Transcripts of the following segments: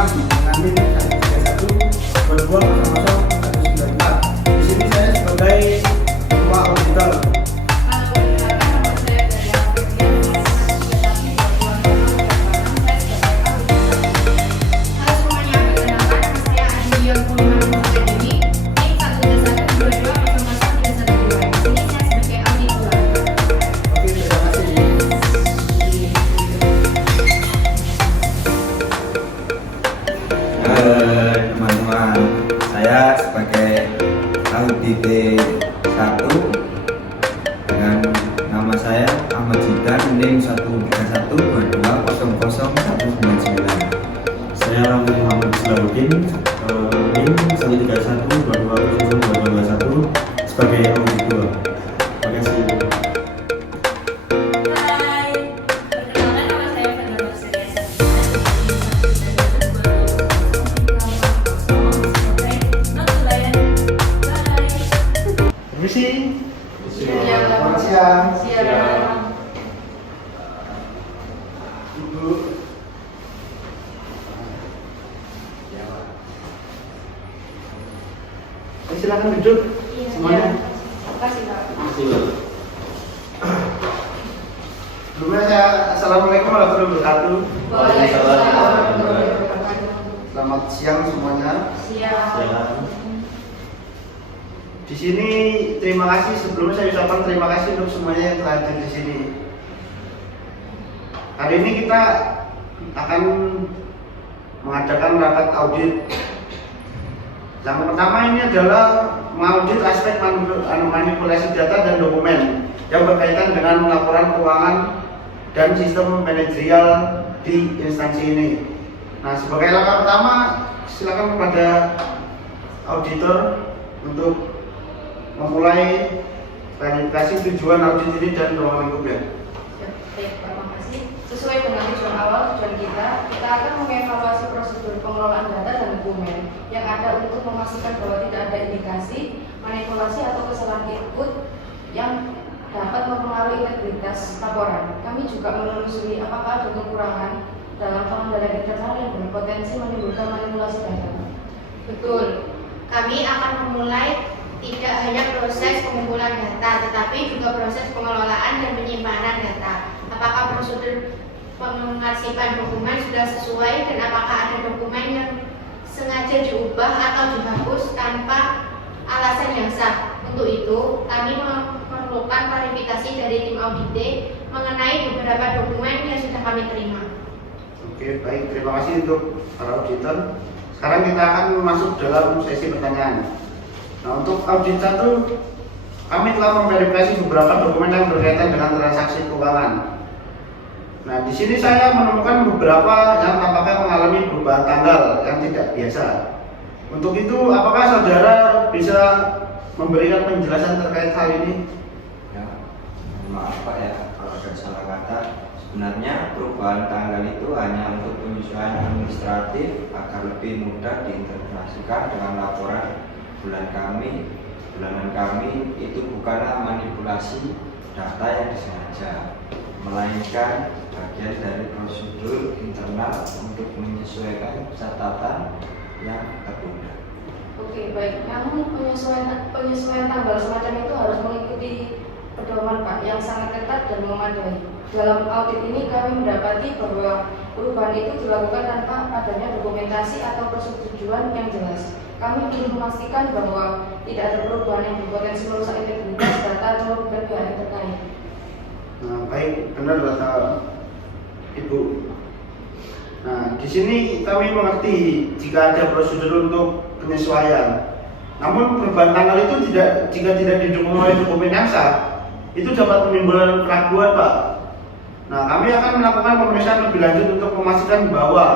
6 dengan NIM 131 Di sini saya sebagai ketua auditor. Teman-teman, saya sebagai audit 1 dengan nama saya Ahmad Zidan, NIM 13122000199. Saya Muhammad Salahuddin, NIM 13122002221 sebagai auditor. Terima kasih. Hai, perkenalkan nama saya Fadila Nurselia. Permisi. Siap. Selamat siang. Siap. Ibu. Silakan duduk semuanya. Makasih, Pak. Sebelumnya saya assalamualaikum warahmatullahi wabarakatuh. Waalaikumsalam warahmatullahi wabarakatuh. Selamat siang semuanya. Siap. Di sini terima kasih, sebelumnya saya ucapkan terima kasih untuk semuanya yang telah hadir di sini. Hari ini kita akan mengadakan rapat audit. Yang pertama ini adalah mengaudit aspek manipulasi data dan dokumen yang berkaitan dengan laporan keuangan dan sistem manajerial di instansi ini. Nah, sebagai langkah pertama, silakan kepada auditor untuk memulai klarifikasi tujuan audit ini dan ruang lingkupnya. Baik, terima kasih. Sesuai dengan tujuan awal kita akan mengevaluasi prosedur pengelolaan data dan dokumen yang ada untuk memastikan bahwa tidak ada indikasi, manipulasi atau kesalahan input yang dapat mempengaruhi integritas laporan. Kami juga menelusuri apakah ada kekurangan dalam pengendalian internal yang berpotensi menimbulkan manipulasi data. Betul. Kami akan memulai tidak hanya proses pengumpulan data, tetapi juga proses pengelolaan dan penyimpanan data. Apakah prosedur pengarsipan dokumen sudah sesuai dan apakah ada dokumen yang sengaja diubah atau dihapus tanpa alasan yang sah. Untuk itu, kami memerlukan klarifikasi dari tim audit mengenai beberapa dokumen yang sudah kami terima. Oke, baik. Terima kasih untuk para auditor. Sekarang kita akan masuk dalam sesi pertanyaan. Nah, untuk audit 1, kami telah memverifikasi beberapa dokumen yang berkaitan dengan transaksi keuangan. Nah, di sini saya menemukan beberapa yang tampaknya mengalami perubahan tanggal yang tidak biasa. Untuk itu, apakah saudara bisa memberikan penjelasan terkait hal ini? Ya, maaf Pak ya kalau ada salah kata. Sebenarnya perubahan tanggal itu hanya untuk penyesuaian administratif agar lebih mudah diintegrasikan dengan laporan bulanan kami. Itu bukanlah manipulasi data yang disengaja, melainkan bagian dari prosedur internal untuk menyesuaikan catatan yang tertunda. Oke, baik. Namun penyesuaian tanggal semacam itu harus mengikuti pedoman Pak yang sangat ketat dan memadai. Dalam audit ini kami mendapati bahwa perubahan itu dilakukan tanpa adanya dokumentasi atau persetujuan yang jelas. Kami ingin memastikan bahwa tidak ada perubahan yang berpotensi merusak integritas data atau pihak yang terkait. Nah, baik, benar kata Ibu. Nah, di sini kami mengerti jika ada prosedur untuk penyesuaian. Namun perubahan tanggal itu jika tidak didukung oleh dokumen yang sah, itu dapat menimbulkan keraguan, Pak. Nah, kami akan melakukan pemeriksaan lebih lanjut untuk memastikan bahwa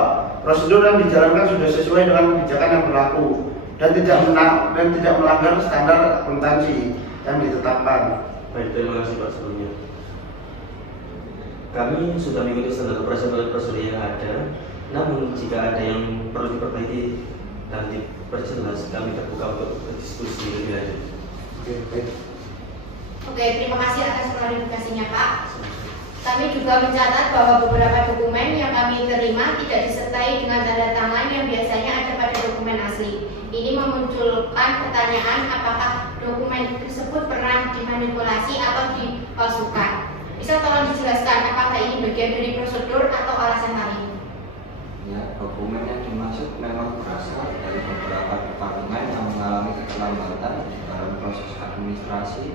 prosedur yang dijalankan sudah sesuai dengan kebijakan yang berlaku dan tidak melanggar standar akuntansi yang ditetapkan. Baik, terima kasih Pak sebelumnya. Kami sudah mengikuti standar prosedur yang ada. Namun jika ada yang perlu diperbaiki dan diperjelas, kami terbuka untuk berdiskusi lebih lanjut. Oke, baik. Oke, terima kasih atas klarifikasinya Pak. Kami juga mencatat bahwa beberapa dokumen yang kami terima tidak disertai dengan tanda tangan yang mengajukan pertanyaan apakah dokumen tersebut pernah dimanipulasi atau dipalsukan. Bisa tolong dijelaskan apakah ini bagian dari prosedur atau alasan lain? Ya, dokumen yang dimaksud memang berasal dari beberapa departemen yang mengalami keterlambatan dalam proses administrasi.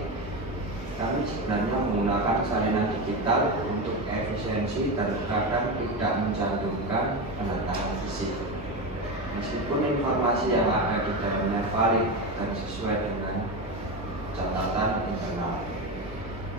Kami sebenarnya menggunakan salinan digital untuk efisiensi dan terkadang tidak mencantumkan tanda tangan fisik. Meskipun informasi yang ada di dalamnya valid dan sesuai dengan catatan internal.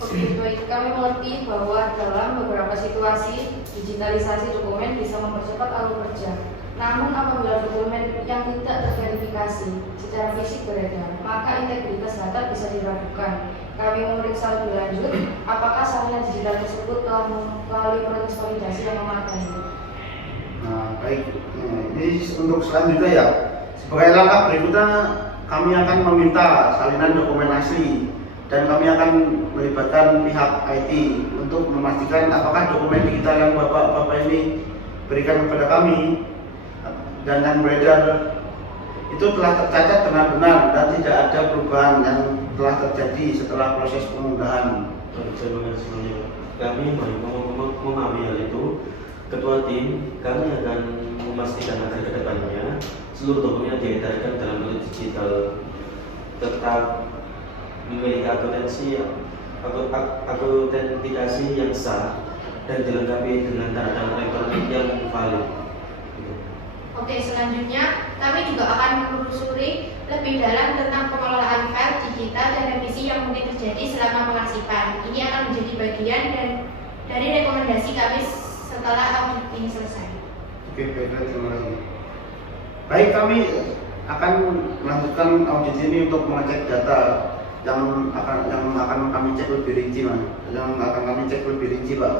Oke, baik. Kami mengerti bahwa dalam beberapa situasi digitalisasi dokumen bisa mempercepat alur kerja. Namun apabila dokumen yang tidak terverifikasi secara fisik beredar, maka integritas data bisa diragukan. Kami memeriksa lebih lanjut apakah salinan digital tersebut telah melalui proses validasi yang memadai. Nah, baik. Ini untuk selanjutnya ya. Sebagai langkah berikutnya, kami akan meminta salinan dokumen asli dan kami akan melibatkan pihak IT untuk memastikan apakah dokumen digital yang Bapak ini berikan kepada kami dan yang beredar itu telah tercatat dengan benar dan tidak ada perubahan yang telah terjadi setelah proses pengunggahan. Terima kasih. Kami memahami hal itu. Ketua tim, kami akan memastikan agar ke depannya seluruh dokumen yang diedarkan dalam bentuk digital tetap memiliki autentikasi yang sah dan dilengkapi dengan tanda elektronik yang valid. Oke, selanjutnya kami juga akan menelusuri lebih dalam tentang pengelolaan file digital dan revisi yang mungkin terjadi selama pengarsipan. Ini akan menjadi bagian dari rekomendasi kami setelah audit ini selesai. Oke, baiklah, terima kasih. Baik, kami akan melanjutkan audit ini untuk mengecek data yang akan kami cek lebih rinci, Pak.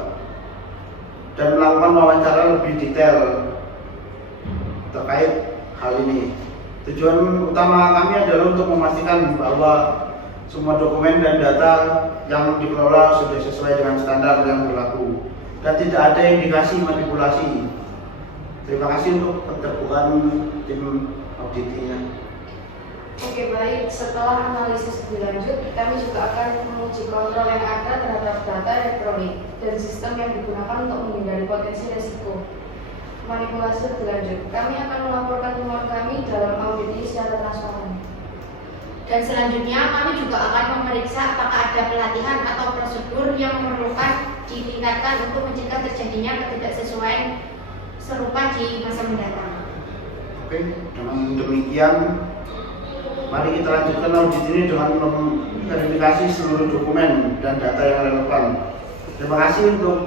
Dan melakukan wawancara lebih detail terkait hal ini. Tujuan utama kami adalah untuk memastikan bahwa semua dokumen dan data yang dikelola sudah sesuai dengan standar yang berlaku dan tidak ada indikasi manipulasi. Terima kasih untuk keterbukaan tim auditnya. Oke, baik. Setelah analisis lebih lanjut, kami juga akan menguji kontrol yang ada terhadap data elektronik dan sistem yang digunakan untuk menghindari potensi risiko manipulasi lebih lanjut. Kami akan melaporkan temuan kami dalam audit ini secara transparan. Dan selanjutnya kami juga akan memeriksa apakah ada pelatihan atau prosedur yang memerlukan ditingkatkan untuk mencegah terjadinya ketidaksesuaian serupa di masa mendatang. Oke, dengan demikian mari kita lanjutkan audit ini dengan memverifikasi seluruh dokumen dan data yang relevan. Terima kasih untuk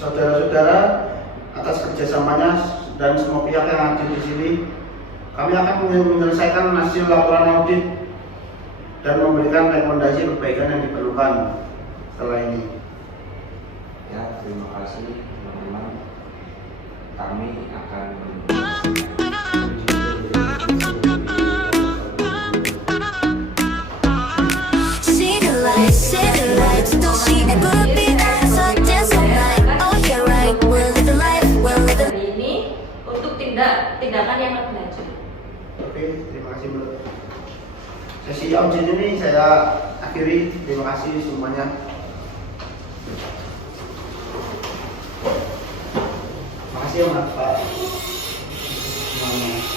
saudara-saudara atas kerjasamanya dan semua pihak yang hadir di sini. Kami akan menyelesaikan hasil laporan audit dan memberikan rekomendasi perbaikan yang diperlukan setelah ini. Ya, terima kasih teman-teman. Kami akan Hari ini untuk tindakan yang lebih lanjut. Oke, terima kasih Mbak. Sesi audit ini saya akhiri. Terima kasih semuanya. Terima kasih ya Pak. Terima kasih.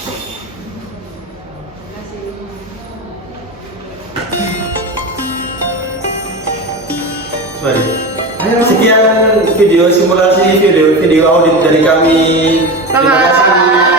Sekian video simulasi video audit dari kami. Terima kasih.